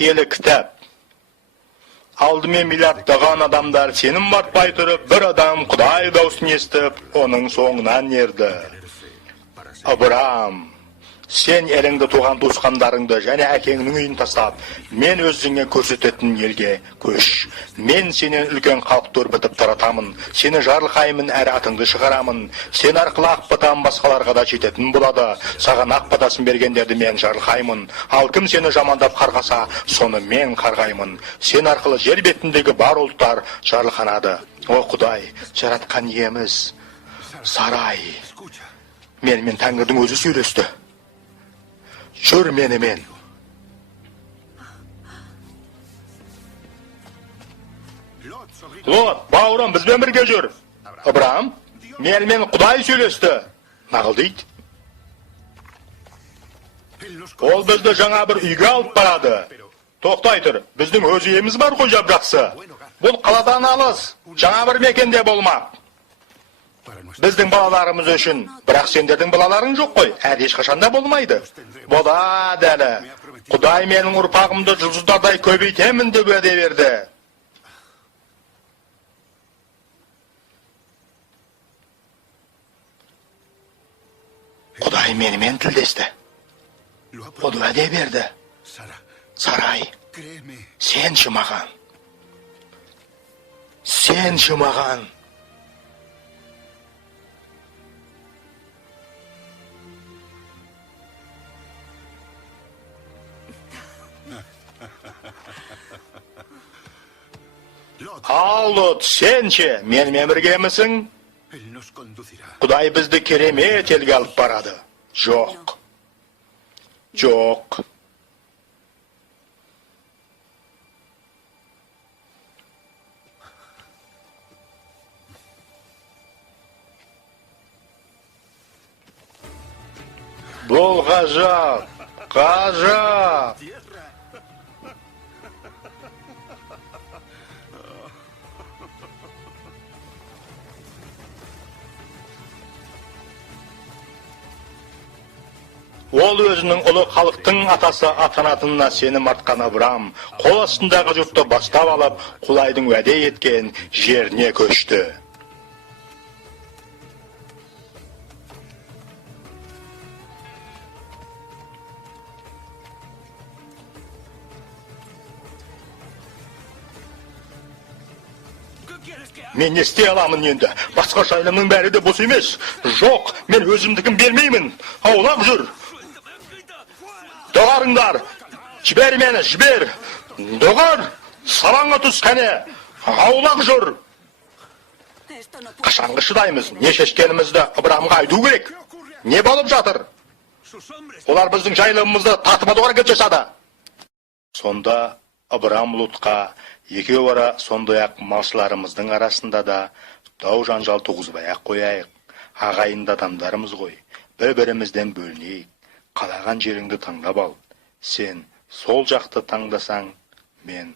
Kiyeli kitap. Aldымен milyardlagan adamlar senin batpay turib, bir adam Kuday dawsyn estip, onun soňundan erdi. Abraham, sen elingde tuğan tuğandarыңды және әкеңнің үйін тастап, мен өзіңе көрсететін елге көш. Мен сенен үлкен халықтар бітіп таратамын, сені жарылқаймын әрі атыңды шығарамын. Сен арқылы ақбатам басқаларға да жететін болады. Саған ақбатасын бергендерді мен жарылқаймын. Ал кім сені жамандап қарғаса, соны мен қарғаймын. Сен арқылы жер бетіндегі бар ұлттар жарылқанады. О Құдай, жаратқан иеміз, Сарай. Мен Тәңірдің өзі сөйлесті. Жүр менімен. Лот, бауырым, бізбен бірге жүр. Абрам, менімен Құдай сөйлесті. Нағыл дейді. Ол бізді жаңа бір үйге алып барады. Тоқтай тұр, біздің өз үйіміз бар ғой жақсы. Бұл қаладан алыс, жаңа бір мекенде болмақ. Біздің балаларымыз үшін, бірақ сендердің балаларың жоқ қой, әр ешқашанда болмайды. Болады әлі. Құдай менің ұрпағымды жұлдыздардай көбейтемін деп уәде берді. Құдай менімен тілдесті. Ол уәде берді. Сарай, сенші маған. Сенші маған. Ал Лот, сенші, менімен біргемісің? Құдай бізді керемет елге алып барады. Жоқ. Жоқ. Бұл ғажап, ғажап. Ол өзінің ұлы халықтың атасы атанатынына сенім артқан Абрам, қол астындағы жұртты бастап алып, Құдайдың уәде еткен жеріне көшті. Мен не істей аламын енді? Басқа жайлымның бәрі де бос емес. Жоқ, мен өзімдікін бермеймін. Аулақ жүр. Доғарыңдар, жібер мені, жібер. Доғар, сабаңға түс кәне. Аулақ жүр. Қашанғы шыдаймыз, не шешкенімізді Абрамға айту керек. Не болып жатыр? Олар біздің жайлымымызды татып алуға әрекет жасады. Сонда Абрам Лотқа екеуі ара сондай-ақ малшыларымыздың арасында да дау жанжал туғызбай-ақ қояйық. Ағайынды адамдарымыз ғой, бір-бірімізден бөлінейік. Қалаған жеріңді таңдап ал. Сен сол жақты таңдасаң, мен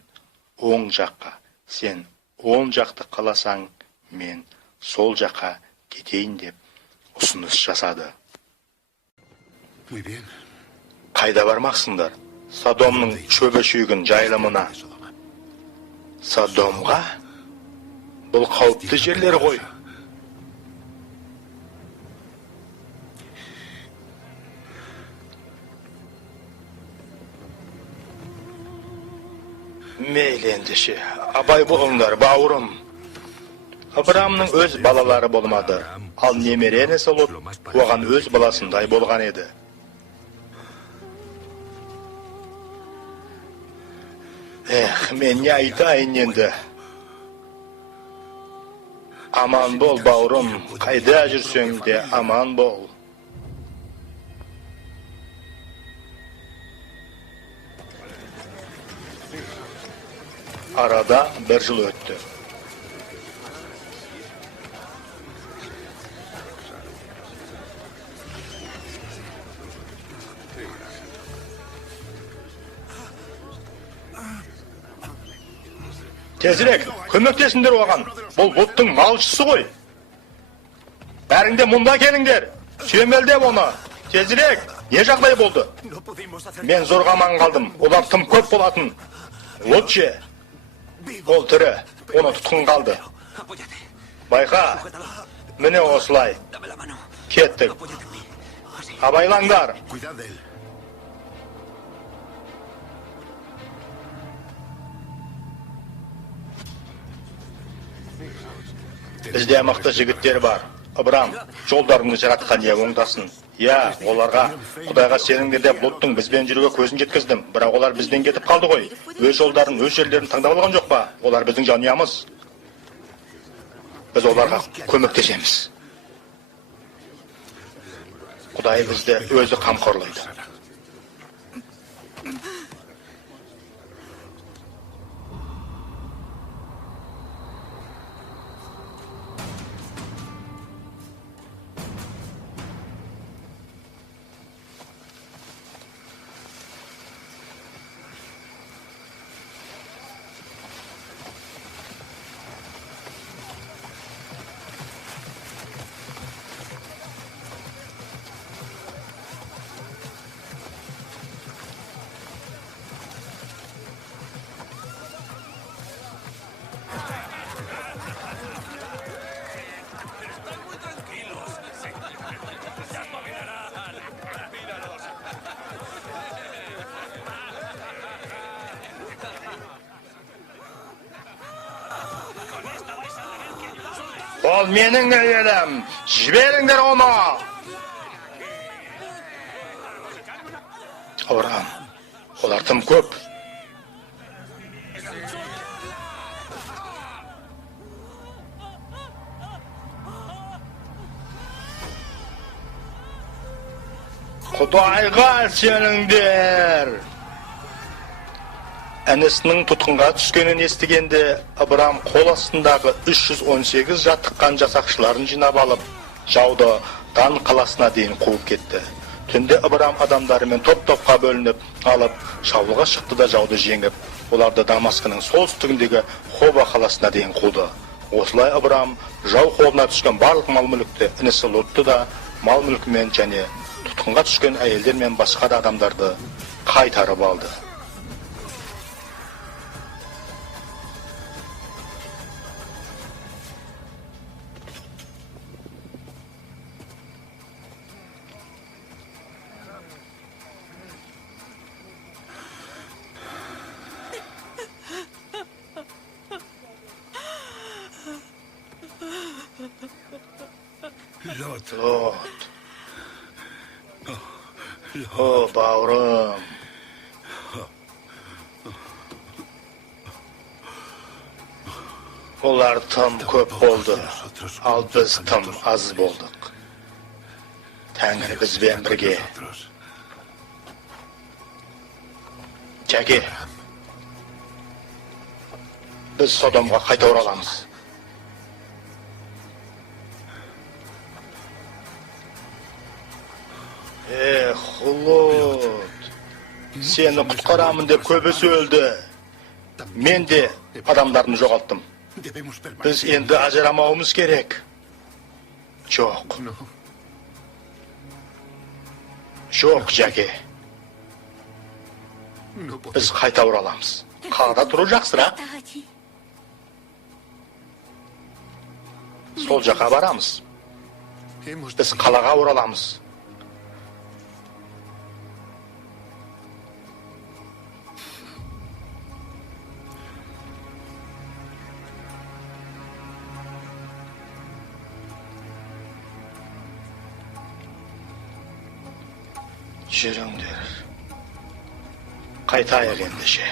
оң жаққа. Сен оң жақты қаласаң, мен сол жаққа кетейін деп ұсыныс жасады. Қайда бармақсыңдар? Содомның шөбі-шүйгін жайылымына. Содомға? Бұл қауіпті жерлер ғой. Мейлендеше, абай болыңдар, бауырым. Абрамның өз балалары болмады, ал немере інісі Лот оған өз баласындай болған еді. Мен не айтайын енді? Аман бол, бауырым, қайда жүрсең де аман бол. Arada bir yıl öttü. Tezirek, kömektesindir oğan. Бұл Лоттың малшысы ғой. Бәріңде мұнда келіңдер. Сүйемелдеп оны. Тезірек. Не жағдай болды? Мен зорға аман қалдым. Олар тым көп болатын. Лотче, ол тірі, оны тұтқын қалды. Байқа, міне осылай. Кеттік. Абайлаңдар. Бізде мықты жігіттер бар. Ыбырам, жолдарыңды жаратқан ие оңдасын. Я, оларға Құдайға сеніңдер деп Лоттың бізбен жүруге көзін жеткіздім. Бірақ олар бізден кетіп қалды ғой. Өз жолдарын, өз жерлерін таңдап алған жоқ па? Олар біздің жанұямыз. Біз оларға көмектесеміз. Құдай бізді өзі қамқорлайды. Ол менің әйелім. Жіберіңдер оны. Ыбырам, олар тым көп. Құдайға сеніңдер. Әнесінің тұтқынға түскенін естігенде, Ыбырам қол астындағы 318 жаттыққан жасақшыларын жинап алып, жауды Дан қаласына дейін қуып кетті. Түнде Ыбырам адамдарымен топ-топқа бөлініп алып, шабуылға шықты да жауды жеңіп, оларды Дамаскының солтүстігіндегі Хоба қаласына дейін қуды. Осылай Ыбырам жау қолына түскен барлық мал-мүлікті, інісі Лотты да мал-мүлкімен және тұтқынға түскен әйелдер мен басқа да адамдарды қайтарып алды. Лот. О, бауырым. Олар тым көп болды, ал біз тым аз болдық. Тәңір бізбен бірге. Жәке, біз Содомға қайта ораламыз. Лот, сені құтқарамын деп көбісі өлді. Мен де адамдарын жоғалттым. Біз енді ажырамауымыз керек. Жоқ. Жоқ, Жәке. Біз қайта ораламыз. Қалада тұру жақсырақ. Сол жаққа барамыз. Біз қалаға ораламыз. Жүріңдер. Қайтайық ендеше.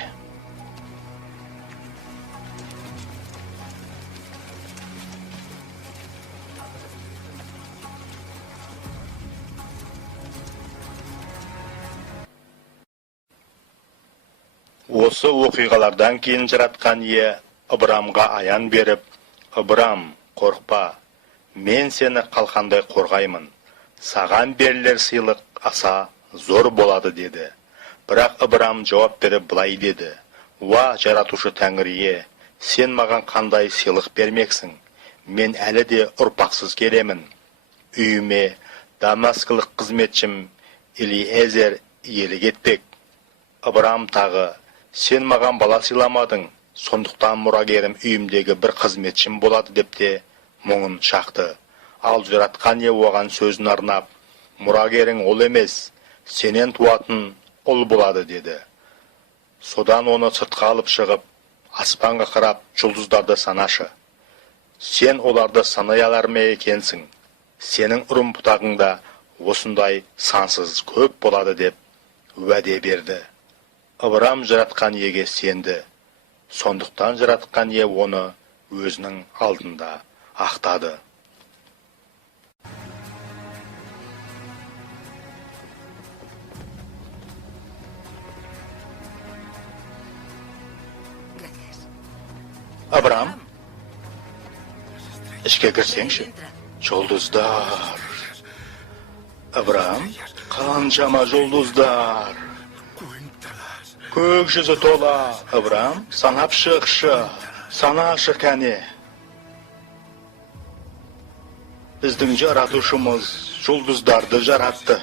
Осы оқиғалардан кейін жаратқан ие Ыбырамға аян беріп, Ыбырам, қорқпа, мен сені қалқандай қорғаймын. Саған берілер сыйлық аса зор болады деді. Бірақ Ыбырам жауап беріп былай деді. Уа, жаратушы Тәңірие, сен маған қандай сыйлық бермексің? Мен әлі де ұрпақсыз келемін. Үйіме Дамаскылық қызметшім Eliezer ели кетпек. Ыбырам тағы, сен маған бала сыйламадың, сондықтан мұрагерім үйімдегі бір қызметшім болады деп те мұңын шақты. Ал жаратқан Ие оған сөзін арнап, мұрагерің ол емес, сенен туатын ұл болады деді. Содан оны сыртқа алып шығып, аспанға қарап жұлдыздарды санашы. Сен оларды санай алар ма екенсің? Сенің ұрым бұтағыңда осындай сансыз көп болады деп уәде берді. Ыбырам жаратқан Иеге сенді. Сондықтан жаратқан Ие оны өзінің алдында ақтады. Ыбырам, ішке кірсеңші. Жұлдыздар. Ыбырам, қаншама жұлдыздар. Көк жүзі тола. Ыбырам, санап шықшы. Санашы кәне. Біздің жаратушымыз жұлдыздарды жаратты.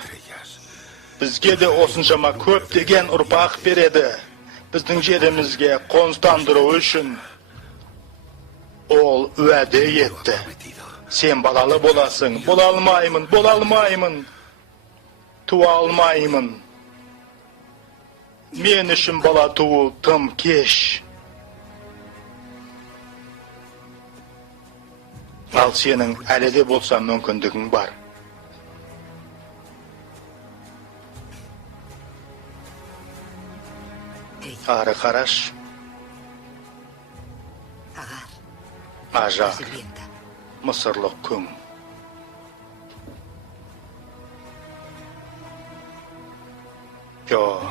Бізге де осыншама көптеген ұрпақ береді. Біздің жерімізге қоныстандыру үшін ол уәде етті. Сен балалы боласың. Бола алмаймын. Туа алмаймын. Мен үшін бала туу тым кеш. Ал сенің әлі де болса мүмкіндігің бар. Ары қараш. Ажар. Мысырлық күң. Жоқ.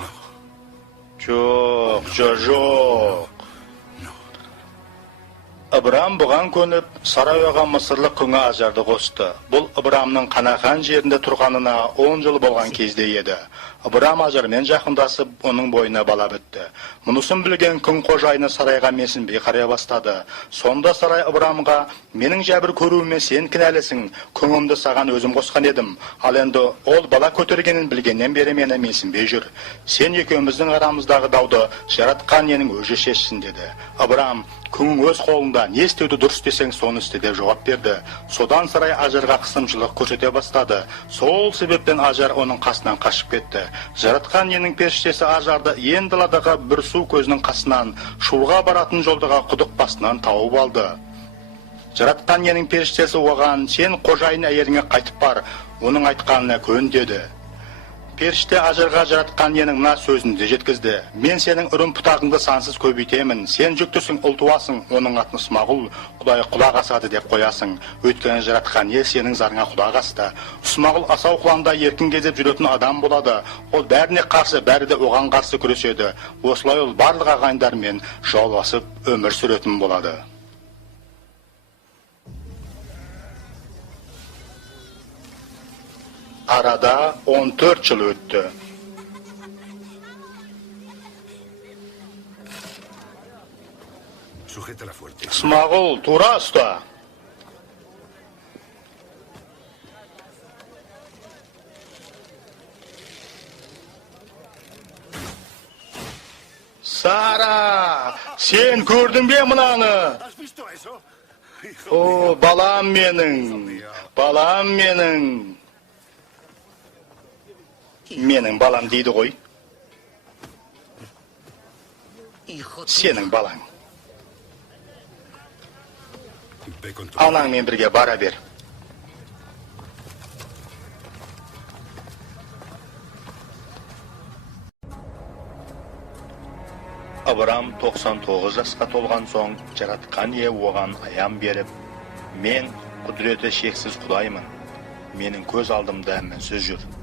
Ыбырам бұған көніп, Сарайға мысырлық күңі Ажарды қосты. Бұл Ыбырамның Қанақан жерінде тұрғанына 10 жыл болған кезде еді. Ыбырам Ажармен жақындасып, оның бойына бала бітті. Мұнысын білген күң қожайыны Сарайға менсінбей қарай бастады. Сонда Сарай Ыбырамға, менің жәбір көруіме сен кінәлісің, күңімді саған өзім қосқан едім. Ал енді ол бала көтергенін білгеннен бері мені менсінбей жүр. Сен екеуміздің арамыздағы дауды жаратқан Иенің өзі шешсін деді. Ыбырам, күң өз қолында, не істеуді дұрыс десең соны істе деп жауап берді. Содан Сарай Ажарға қысымшылық көрсете бастады. Сол себептен Ажар оның қасынан қашып кетті. Жаратқан Иенің періштесі Ажарды ен даладағы бір су көзінің қасынан шуға баратын жолдағы құдық басынан тауып алды. Жаратқан Иенің періштесі оған, сен қожайын әйеліңе қайтып бар, оның айтқанына көн деді. Періште Ажарға жаратқан Иенің мына сөзін де жеткізді. Мен сенің үрім бұтағыңды сансыз көбейтемін. Сен жүктісің, ұл туасың, оның атын Ысмағұл, Құдай құлақ асады деп қоясың. Өйткені жаратқан Ие сенің зарыңа құлақ асты. Ысмағұл асау құланда еркін кезіп жүретін адам болады. Ол бәріне қарсы, бәрі де оған қарсы күреседі. Осылай ол барлық ағайындармен жауласып өмір сүретін болады. Arada 14 yıl öttü. Ысмағұл, тура ұста. Сара, сен көрдің бе мынаны? О, балам менің. Менің балам дейді ғой. Сенің балаң. Анаңмен бірге бара бер. Ыбырам 99 жасқа толған соң, жаратқан Ие оған аян беріп, мен құдіреті шексіз Құдаймын. Менің көз алдымда мінсіз жүр.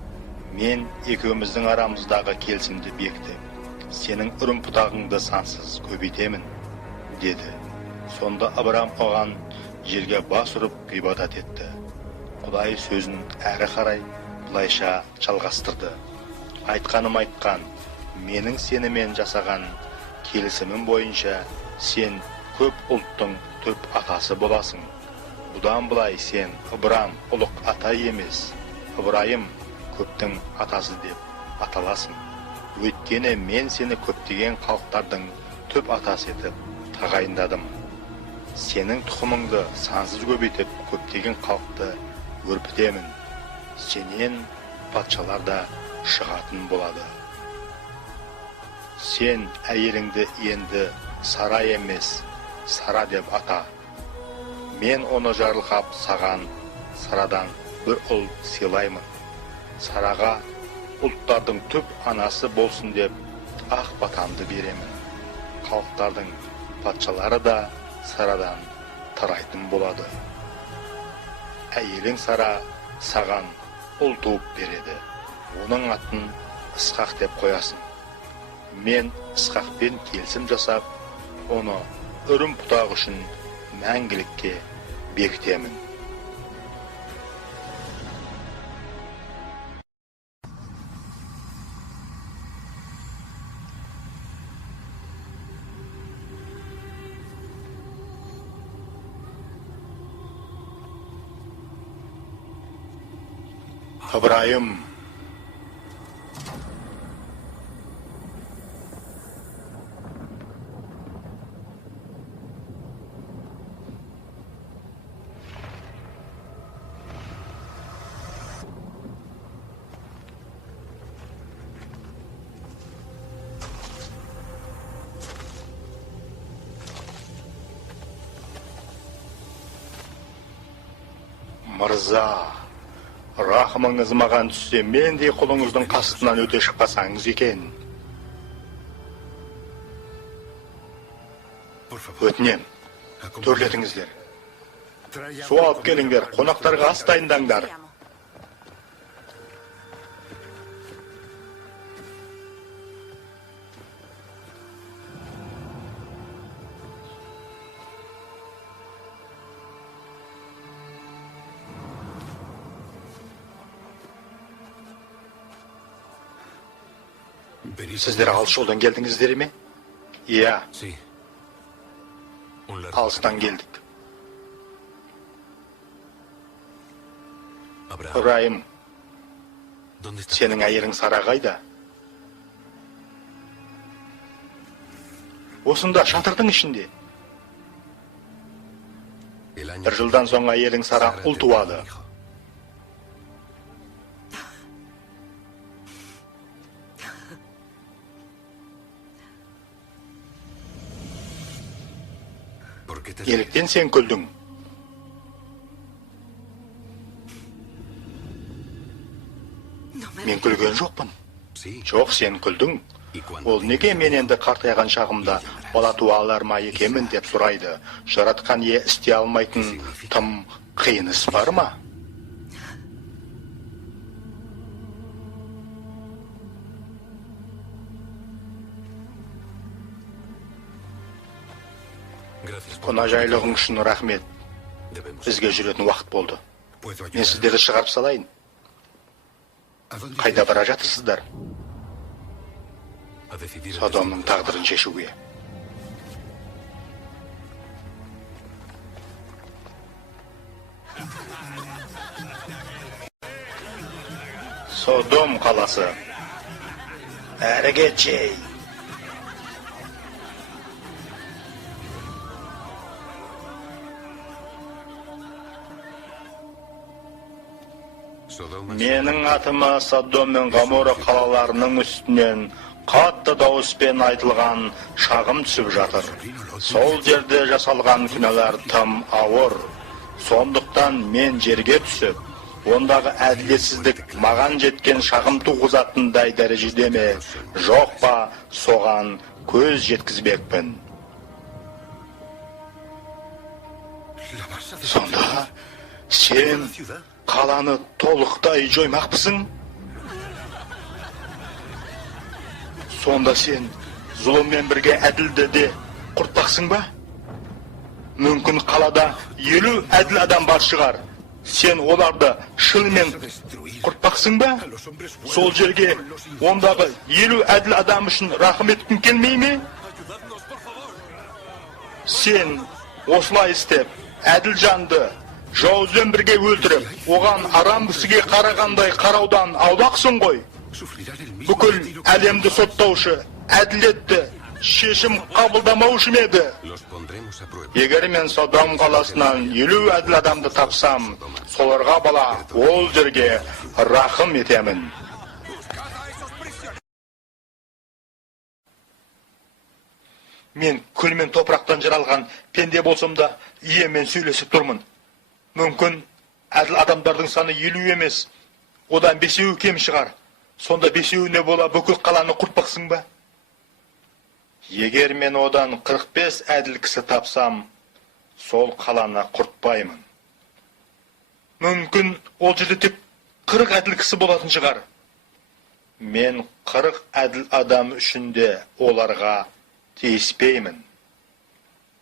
Мен екеуміздің арамыздағы келісімді бекітіп, сенің үрім бұтағыңды сансыз көбейтемін, деді. Сонда Ыбырам оған жерге бас ұрып ғибадат етті. Құдай сөзін әрі қарай бұлайша жалғастырды. Айтқаным айтқан, менің сенімен жасаған келісімім бойынша сен көп ұлттың түп атасы боласың. Бұдан бұлай сен Ыбырам ұлық ата емес, Ыбырайым көптің атасы деп аталасың. Өйткені мен сені көптеген халықтардың түп атасы етіп тағайындадым. Сенің тұқымыңды сансыз көбейтіп, көптеген халықты өрбітемін. Сенен патшалар да шығатын болады. Сен әйеліңді енді Сара емес, Сара деп ата. Мен оны жарылқап саған Сарадан бір ұл сыйлаймын. Сараға ұлттардың түп анасы болсын деп ақ батамды беремін. Халықтардың патшалары да Сарадан тарайтын болады. Әйелің Сара саған ұл туып береді. Оның атын Исхақ деп қоясың. Мен Исхақпен келісім жасап, оны үрім бұтақ үшін мәңгілікке бекітемін. Ыбырайым, мырза, рахымыңыз маған түссе, мен де құлыңыздың қасынан өте шықпасаңыз екен. Өтінем, төрлетіңіздер. Су алып келіңдер, қонақтарға ас дайындаңдар. Сіздер алыс жолдан келдіңіздер ме? Иә, алыстан келдік. Ыбырайым, сенің әйелің Сара қайда? Осында, шатырдың ішінде. Бір жылдан соң әйелің Сара ұл туады. Неліктен сен күлдің? Мен күлген жоқпын. Жоқ, сен күлдің. Ол неге мен енді қартайған шағымда бала туа алар ма екенмін деп сұрайды. Жаратқан ие істей алмайтын тым қиын іс бар ма? Қонақжайлығың үшін рахмет. Бізге жүретін уақыт болды. Мен сіздерді шығарып салайын. Қайда бара жатырсыздар? Содомның тағдырын шешуге. Содом қаласы. Әріге жей. Менің атыма Содом мен Гоморра қалаларының үстінен қатты дауыспен айтылған шағым түсіп жатыр. Сол жерде жасалған күнәлар тым ауыр. Сондықтан мен жерге түсіп, ондағы әділетсіздік маған жеткен шағым туғызатындай дәрежеде ме, жоқ па, соған көз жеткізбекпін. Сонда сен қаланы толықтай жоймақпысың? Сонда сен зұлыммен бірге әділді де құртпақсың ба? Мүмкін қалада 50 әділ адам бар шығар. Сен оларды шынымен құртпақсың ба? Сол жерге ондағы 50 әділ адам үшін рахым еткің келмей ме? Сен осылай істеп, әділ жанды жауызбен бірге өлтіріп, оған арам кісіге қарағандай қараудан аулақсың ғой. Бүкіл әлемді соттаушы, әділетті шешім қабылдамаушы ме еді? Егер мен Содом қаласынан 50 әділ адамды тапсам, соларға бала ол жерге рахым етемін. Мен күл мен топырақтан жаралған пенде болсам да, иемен сөйлесіп тұрмын. Мүмкін әділ адамдардың саны 50 емес, одан 5-еу кем шығар. Сонда 5-еуіне бола бүкіл қаланы құртпақсың ба? Егер мен одан 45 әділ кісі тапсам, сол қаланы құртпаймын. Мүмкін ол жерде тек 40 әділ кісі болатын шығар. Мен 40 әділ адам үшін де оларға тиіспеймін.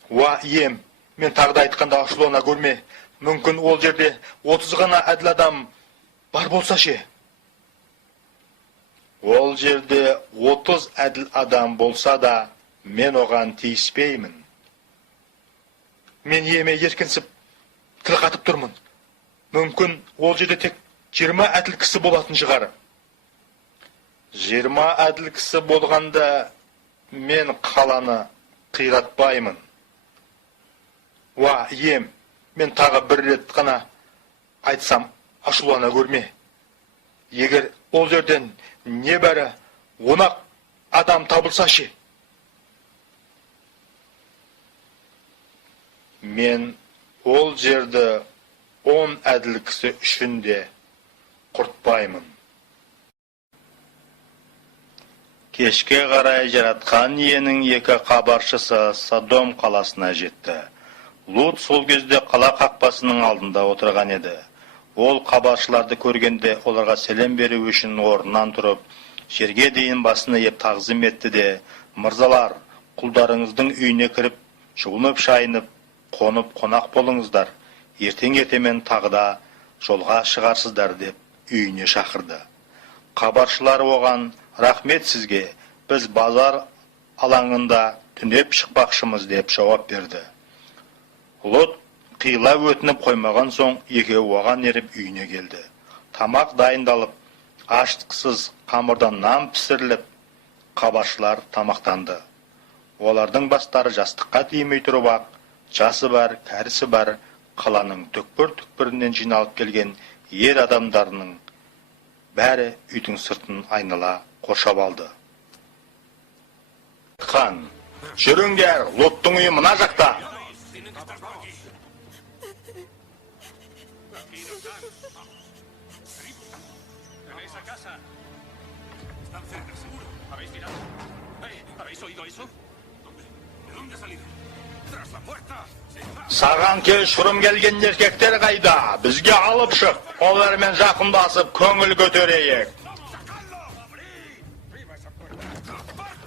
Уа, ием, мен тағда айтқанда ашулана көрме. Мүмкін ол жерде 30 ғана әділ адам бар болса ше. Ол жерде 30 әділ адам болса да, мен оған тиіспеймін. Мен иеме еркінсіп, тіл қатып тұрмын. Мүмкін ол жерде тек 20 әділ кісі болатын шығар. 20 әділ кісі болғанда, мен қаланы қиратпаймын. Уа, ием, мен тағы бір рет қана айтсам, ашулана көрме. Егер ол жерден небәрі 10 адам табылса ше. Мен ол жерді 10 әділ кісі үшін де құртпаймын. Кешке қарай жаратқан иенің 2 хабаршысы Содом қаласына жетті. Лут сол кезде қала қақпасының алдында отырған еді. Ол хабаршыларды көргенде оларға сәлем беру үшін орнынан тұрып, жерге дейін басын иіп тағзым етті де, «Мырзалар, құлдарыңыздың үйіне кіріп, жуынып шайынып, қонып қонақ болыңыздар. Ертең ертемен тағда жолға шығарсыздар» деп үйіне шақырды. Хабаршылар оған, «Рахмет сізге, біз базар алаңында түнеп шықпақшымыз» деп жауап берді. Лот қиыла өтініп қоймаған соң, екеуі оған еріп үйіне келді. Тамақ дайындалып, аштықсыз қамырдан нан пісіріліп, хабаршылар тамақтанды. Олардың бастары жастыққа тимей тұрып ақ, жасы бар, кәрісі бар, қаланың түкпір-түкпірінен жиналып келген ер адамдарының бәрі үйдің сыртын айнала қоршап алды. Хан, жүріңдер, Лоттың үйі мына жақта. Саған кешірім келген еркектер қайда? Бізге алып шық, олармен жақындасып көңіл көтерейік.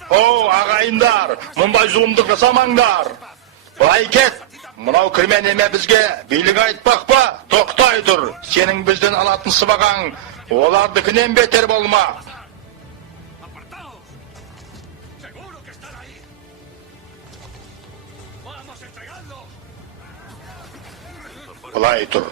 О, ағайындар, мұндай зұлымдық жасамаңдар. Былай кет, мынау кірмен еме бізге билік айтпақ па? Тоқтай тұр, сенің бізден алатын сыбағаң олардыкінен бетер болма. Былай тұр.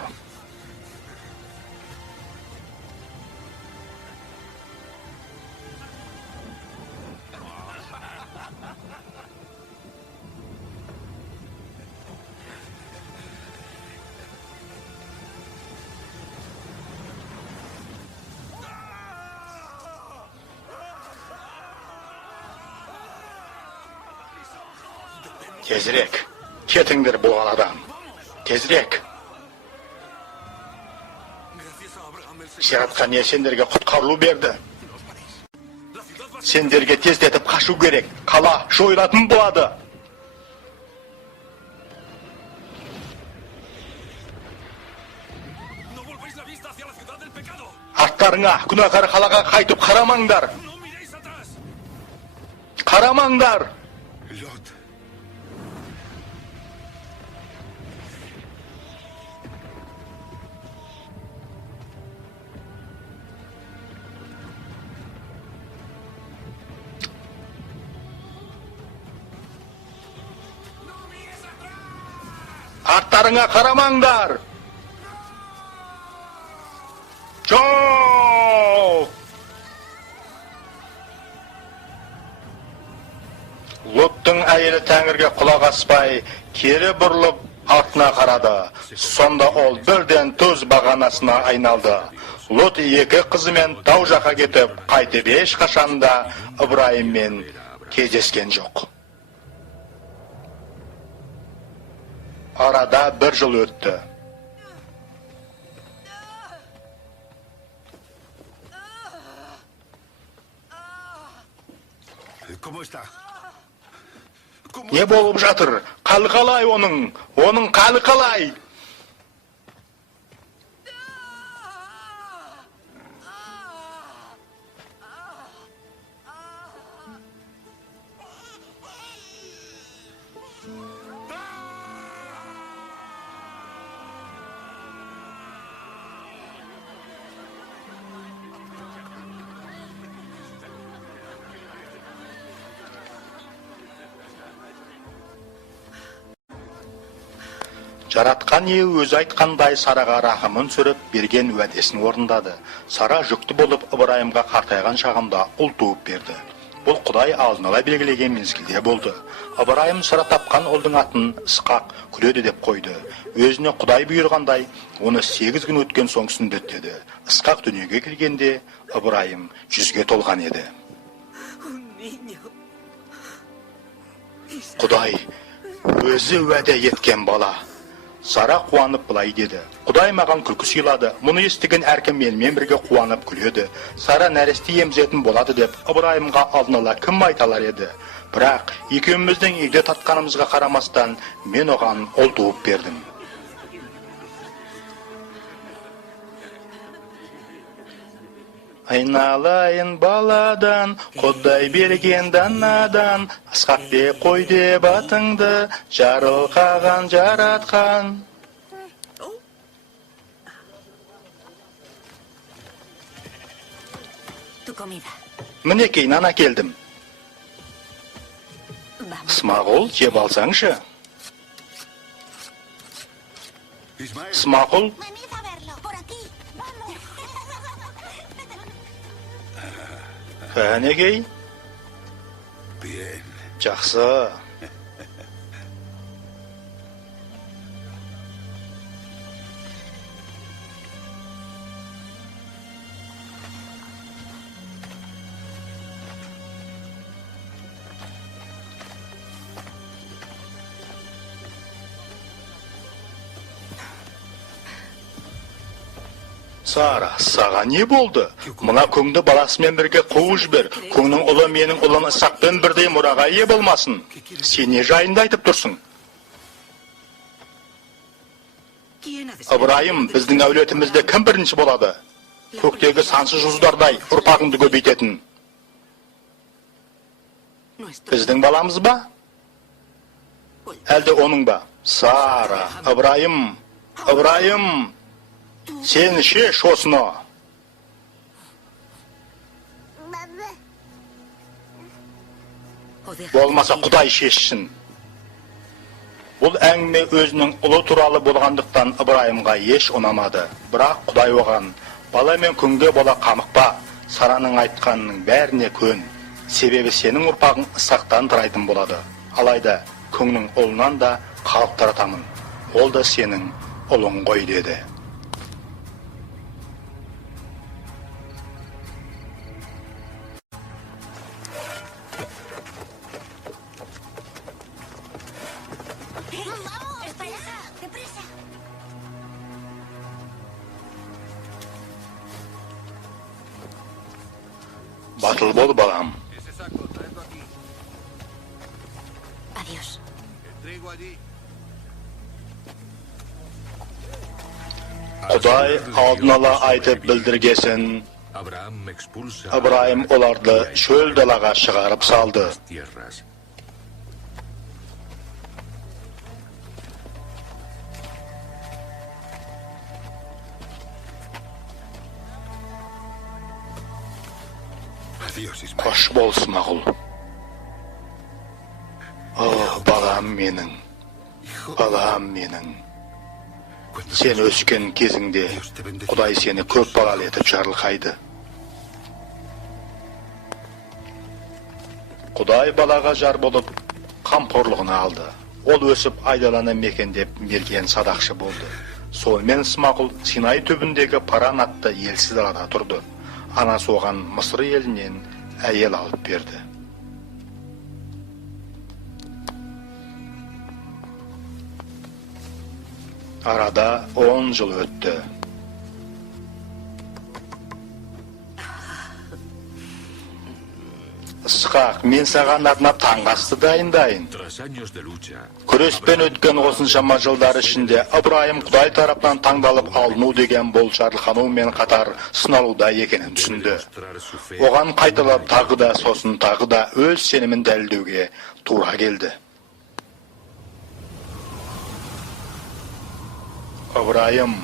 Тезірек, кетіңдер бұл қаладан. Тезірек. Жаратқан ие сендерге құтқарылу берді. Сендерге тездетіп қашу керек. Қала жойылатын болады. Арттарыңа, күнәһар қалаға қайтып қарамаңдар. Қарамаңдар. Арттарыңа қарамаңдар. Çok! Lottың әйелі Тәңірге құлақ аспай, кері бұрылып артына қарады. Сонда ол бірден тұз бағанасына айналды. Лот екі қызымен тау жаққа кетіп, қайтып ешқашанда Ыбырайыммен кездескен жоқ. Арада бір жыл өтті. Не болып жатыр? Қалы қалай оның? Оның қалы қалай? Жаратқан ие өзі айтқандай Сараға рахымын сүріп берген уәдесін орындады. Сара жүкті болып Ыбырайымға қартайған шағында ұл туып берді. Бұл Құдай алдын ала белгілеген мезгілде болды. Ыбырайым Сара тапқан ұлдың атын Ысқақ күреді деп қойды. Өзіне Құдай бұйырғандай, оны 8 күн өткен соң сүндеттеді. Ысқақ дүниеге келгенде Ыбырайым 100-ге толған еді. Құдай өзі уәде еткен бала. Сара қуанып былай деді. Құдай маған күлкі сыйлады. Мұны естіген әркім менімен бірге қуанып күледі. Сара нәресте емізетін болады деп Ыбырайымға алдын ала кім айталар еді. Бірақ екеуміздің егде татқанымызға қарамастан мен оған ұл туып бердім. Айналайын баладан, Құдай берген данадан, Ысқақ деп қой деп атыңды, жарылқаған жаратқан. Мінекей нан әкелдім. Смағұл, жеп алсаңшы. Смағұл. Әнекей? Жақсы. Сара, саған не болды? Мұна көңді баласымен бірге қуып жібер. Көңнің ұлы менің ұлым Ысқақпен бірдей мұраға ие болмасын. Сен не жайында айтып тұрсың? Ыбырайым, біздің әулетімізде кім бірінші болады? Көктегі сансыз жұлдыздардай ұрпағыңды көбейтетін. Біздің баламыз ба? Әлде оның ба? Сара, Ыбырайым, Ыбырайым. Сен шеш осыны. Болмаса Құдай шешсін. Бұл әңгіме өзінің ұлы туралы болғандықтан Ыбырайымға еш ұнамады. Бірақ Құдай оған, бала мен күнге бола қамықпа, Сараның айтқанының бәріне көн. Себебі сенің ұрпағың Ысқақтан тарайтын болады. Алайда күннің ұлынан да қалып таратамын. Ол да сенің ұлың ғой деді. Батыл бол, балам. Құдай алдын ала айтып білдіргесін. Ыбырайым оларды шөл далаға шығарып салды. Қош бол, Смағұл. О, балам менің, балам менің. Sen ösken kezingde Kuday seni köp balalı etip jarılkaydı. Kuday balaga jar bolup kamporluğunu aldı. Ol ösüp aydalana mekendep mergen sadakşı boldu. Solmen Ismaqul Sinay töbündeki Paran atты elsiz arada turdu. Anası oğan Mısır elinden ayel alıp berdi. Arada 10 yıl öttü. Isqaq, men sagan arnap tаңғасты dayındayın. Күрөспен өткен осыншама жылдар ішінде Ыбырайым Құдай тарапынан таңдалып алыну деген бол жарылқанумен қатар сыналуда екенін түсінді. Оған қайталап тағы да сосын тағы да өз сенімін дәлелдеуге тура келді. Ыбырайым,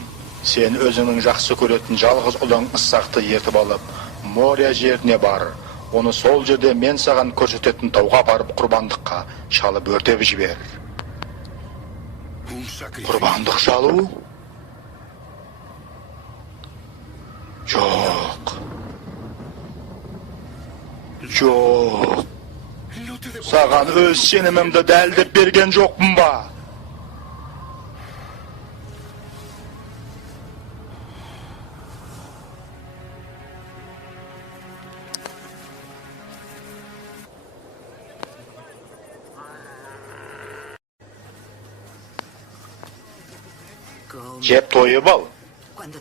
сен өзіңнің жақсы көретін жалғыз ұлың Ысқақты ертіп алып, Мория жеріне бар. Оны сол жерде мен саған көрсететін тауға барып құрбандыққа шалып өртеп жібер. Құрбандық шалу? Жоқ. Жоқ. Саған өз сенімімді дәлдеп берген жоқпын ба? Жеп тойып ал.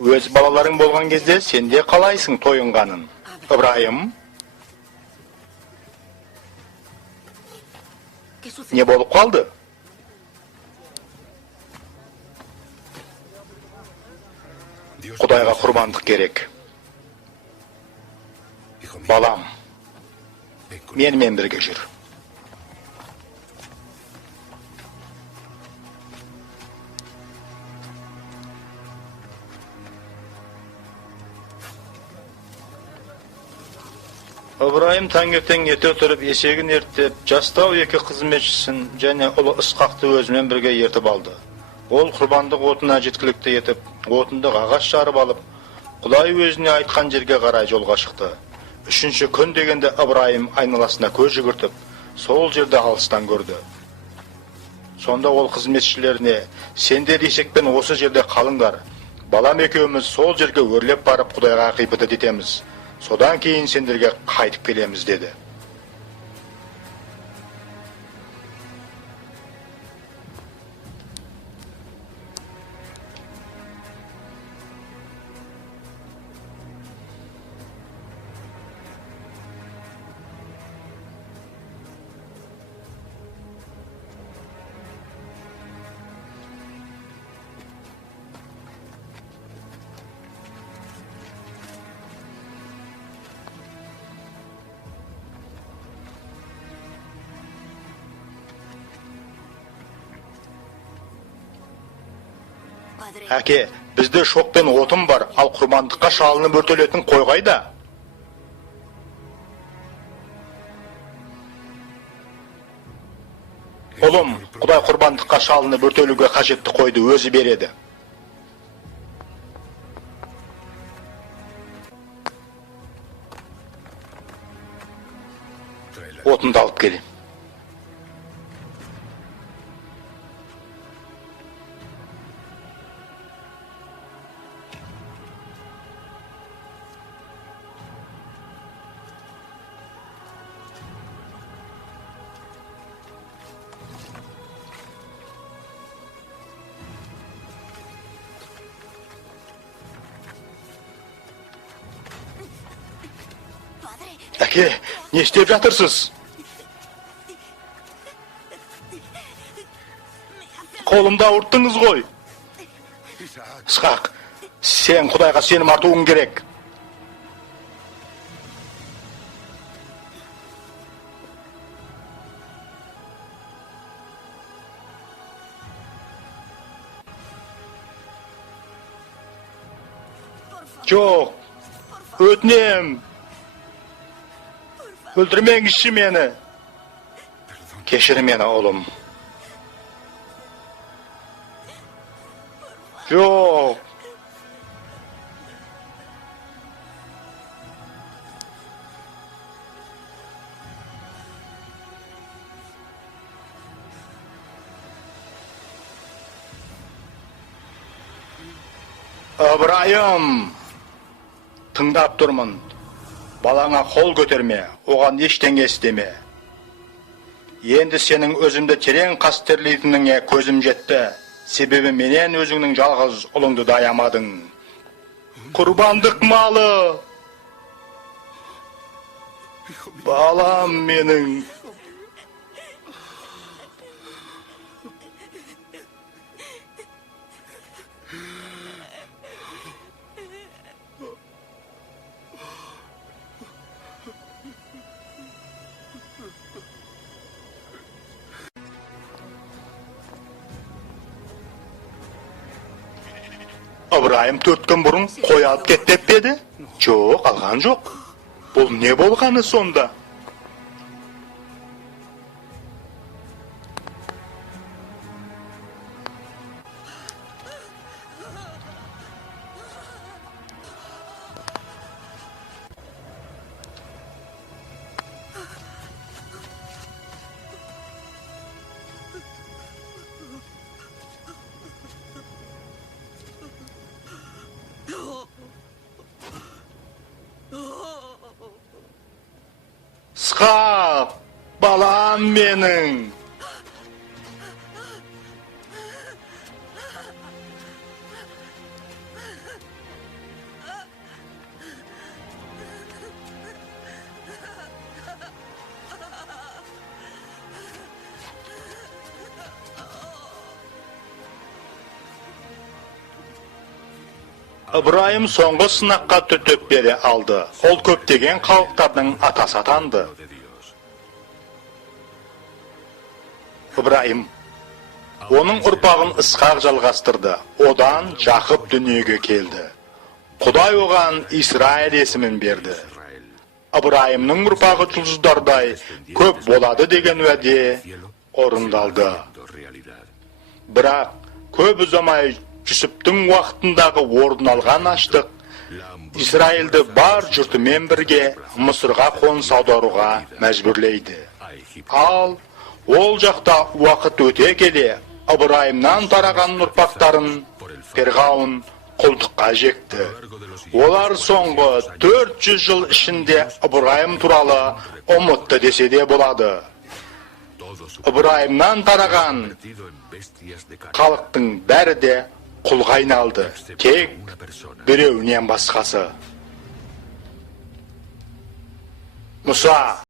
Өз балаларың болған кезде сенде қалайсың тойынғанын? Ыбырайым? Не болып қалды? Құдайға құрбандық керек. Балам, менімен бірге жүр. Ыбырайым таңертең ерте тұрып есегін ертіп, жастау екі қызметшісін және ұлы Ысқақты өзімен бірге ертіп алды. Ол құрбандық отына жеткілікті етіп, отындық ағаш жарып алып, Құдай өзіне айтқан жерге қарай жолға шықты. Үшінші күн дегенде Ыбырайым айналасына көз жүгіртіп, сол жерде алыстан көрді. Сонда ол қызметшілеріне, сендер есекпен осы жерде қалыңдар. Балам екеуміз сол жерге өрлеп барып Құдайға ғибадат етеміз. Содан кейін сендерге қайтып келеміз деді. Әке, бізде шоқ пен отын бар, ал құрбандыққа шалынып өртелетін қой қайда? Ұлым, Құдай құрбандыққа шалынып өртелуге қажетті қойды өзі береді. Отынды алып келем. Әке, не істеп жатырсыз? Қолымда ауырттыңыз ғой. Ысқақ, сен Құдайға сенім артуың керек. Жоқ, өтінем. Öldürmеңізші мені. Кешір мені, ұлым. Yok. Ibrahim, tыңдап тұрмын. Балаңа қол көтерме, оған ештеңе істеме. Енді сенің өзімді терең қастерлейтініңе көзім жетті. Себебі менен өзіңнің жалғыз ұлыңды даямадың. Құрбандық малы. Балам менің. Ыбырайым 4 күн бұрын қой алып кет деп пе еді? Жоқ, алған жоқ. Бұл не болғаны сонда? Ысқақ, балам менің. Ыбырайым соңғы сынаққа төтеп бере алды. Ол көптеген халықтардың атасы атанды. Ыбырайым оның ұрпағын Ысқақ жалғастырды. Одан Жақып дүниеге келді. Құдай оған Исраил есімін берді. Ыбырайымның ұрпағы жұлдыздардай көп болады деген уәде орындалды. Бірақ көп ұзамай Жүсіптің уақытындағы орын алған аштық Исраилді бар жұртымен бірге Мысырға қоныс аударуға мәжбүрлейді. Ал ол жақта уақыт өте келе Ыбырайымнан тараған ұрпақтарын Ферғауын құлдыққа жекті. Олар соңғы 400 жыл ішінде Ыбырайым туралы ұмытты десе де болады. Ыбырайымнан тараған халықтың бәрі де құлға айналды, тек біреуінен басқасы. Мұса